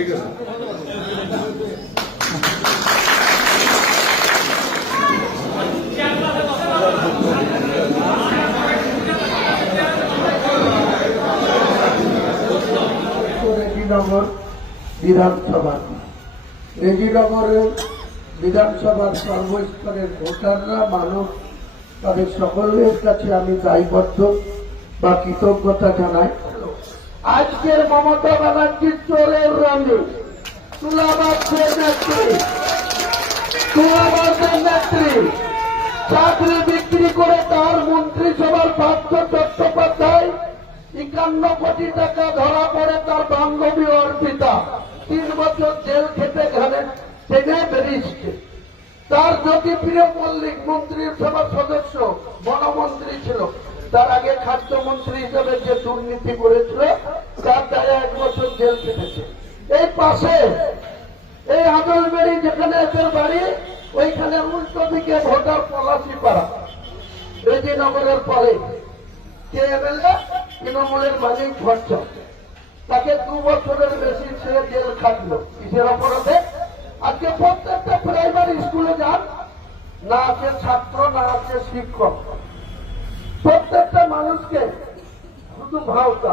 রেজিনগর বিধানসভা, রেজিনগরের বিধানসভার সর্বস্তরের ভোটাররা, মানুষ, তাদের সকলের কাছে আমি দায়বদ্ধ বা কৃতজ্ঞতা জানাই। আজকের মমতা ব্যানার্জির চোরের রঙে তুলাবাসের নেত্রী চাকরি বিক্রি করে তার মন্ত্রিসভার পার্থ চট্টোপাধ্যায় 51 কোটি টাকা ধরা পড়ে তার বান্ধবী অর্পিতা 3 বছর জেল খেটে টেনে বেরিয়েছে। তার জ্যোতিপ্রিয় মল্লিক মন্ত্রিসভার সদস্য, বনমন্ত্রী ছিল, তার আগে খাদ্যমন্ত্রী হিসেবে যে দুর্নীতি করেছিল তার দায়ে 1 বছর জেল খেটেছে। এই পাশে এই আদলবেড়ি যেখানে এদের বাড়ি, ওইখানে উল্টো দিকে ভোটার পলাশিপাড়া রেজিনগরের পরে কে এমএলএ তৃণমূলের মালিক ভট্ট, তাকে 2 বছরের বেশি সে জেল খাটলো। কিসের অপরাধে? আজকে প্রত্যেকটা প্রাইমারি স্কুলে যান, না আছে ছাত্র, না আছে শিক্ষক, প্রত্যেকটা মানুষকে শুধু ভাওতা